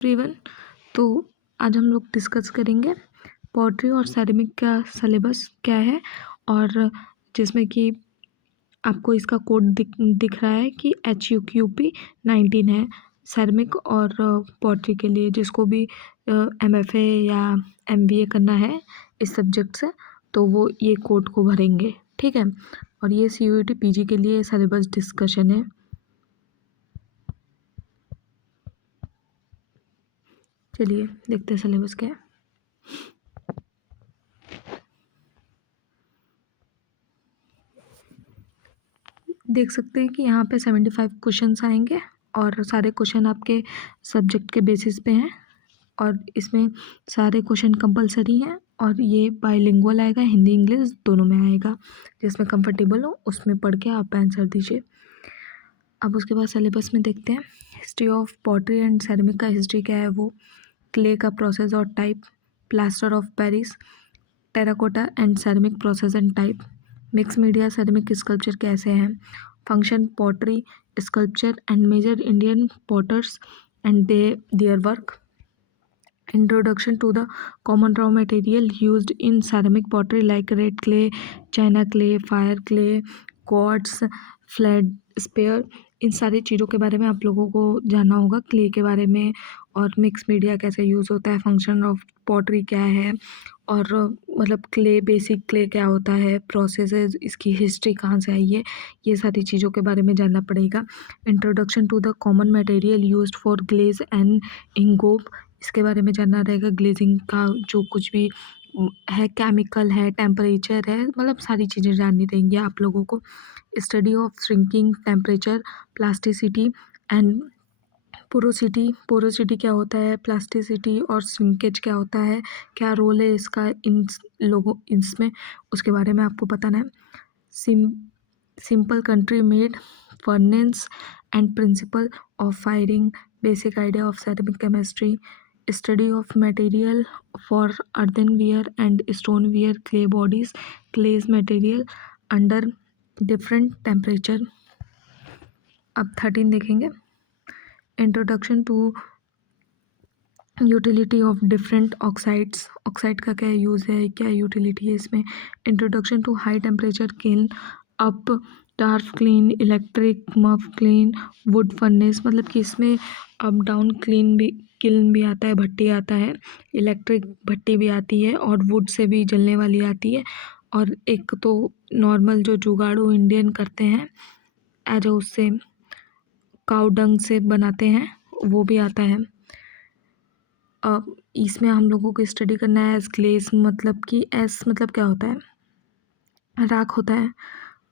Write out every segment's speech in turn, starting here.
Everyone, तो आज हम लोग डिस्कस करेंगे पोट्री और सेरेमिक का सिलेबस क्या है। और जिसमें कि आपको इसका कोड दिख रहा है कि HUQP 19 है सेरेमिक और पोट्री के लिए, जिसको भी MFA या MBA करना है इस सब्जेक्ट से, तो वो ये कोड को भरेंगे। ठीक है, और ये CUET PG के लिए सिलेबस डिस्कशन है। चलिए देखते हैं सिलेबस क्या है। देख सकते हैं कि यहाँ पे 75 क्वेश्चंस आएंगे और सारे क्वेश्चन आपके सब्जेक्ट के बेसिस पे हैं और इसमें सारे क्वेश्चन कंपलसरी हैं और ये बाइलिंगुअल आएगा, हिंदी इंग्लिश दोनों में आएगा। जिसमें कंफर्टेबल हो उसमें पढ़ के आप आंसर दीजिए। अब उसके बाद सिलेबस में देखते हैं history of pottery and ceramic का हिस्ट्री क्या है वो, क्ले का प्रोसेस और type, plaster of Paris, terracotta and ceramic process and type, mix media ceramic sculpture कैसे हैं, function pottery sculpture and major Indian potters and their work, introduction to the common raw material used in ceramic pottery like red clay, china clay, fire clay, quartz, flat spare. इन सारी चीज़ों के बारे में आप लोगों को जानना होगा, क्ले के बारे में और मिक्स मीडिया कैसे यूज़ होता है, फंक्शन ऑफ पॉटरी क्या है और मतलब क्ले, बेसिक क्ले क्या होता है, प्रोसेसेस, इसकी हिस्ट्री कहाँ से आई है, ये सारी चीज़ों के बारे में जानना पड़ेगा। Introduction to the common material used for glaze and engobe, इसके बारे में जानना रहेगा। ग्लेजिंग का जो कुछ भी है, केमिकल है, टेम्परेचर है, मतलब सारी चीज़ें जाननी रहेंगी आप लोगों को। Study of shrinking, temperature, plasticity and porosity, porosity क्या होता है, प्लास्टिसिटी और श्रिंकेज क्या होता है, क्या रोल है इसका इन लोगों इसमें, उसके बारे में आपको बताना है। Simple country made furnace and principle of firing, basic idea of ceramic chemistry, study of material for earthenware and stoneware, clay bodies, clays material under different temperature. अब 13 देखेंगे, introduction to utility of different oxides, oxide का क्या use है, क्या utility है इसमें। Introduction to high temperature kiln, up draught kiln, electric muffle kiln, wood furnace, मतलब कि इसमें अप डाउन क्लीन भी, किल्न भी आता है, भट्टी आता है, इलेक्ट्रिक भट्टी भी आती है और वुड से भी जलने वाली आती है, और एक तो नॉर्मल जो जुगाड़ू इंडियन करते हैं एज उससे काऊ डंग से बनाते हैं वो भी आता है। अब इसमें हम लोगों को स्टडी करना है एज ग्लेज, मतलब कि एस मतलब क्या होता है, राख होता है,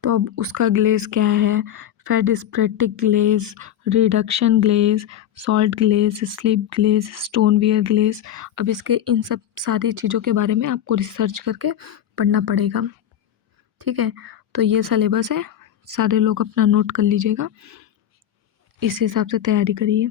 तो अब उसका ग्लेज क्या है, feldspathic glaze, reduction glaze, salt glaze, slip glaze, stoneware glaze. अब इसके इन सब सारी चीज़ों के बारे में आपको रिसर्च करके पढ़ना पड़ेगा। ठीक है, तो ये सिलेबस है, सारे लोग अपना नोट कर लीजिएगा, इस हिसाब से तैयारी करिए।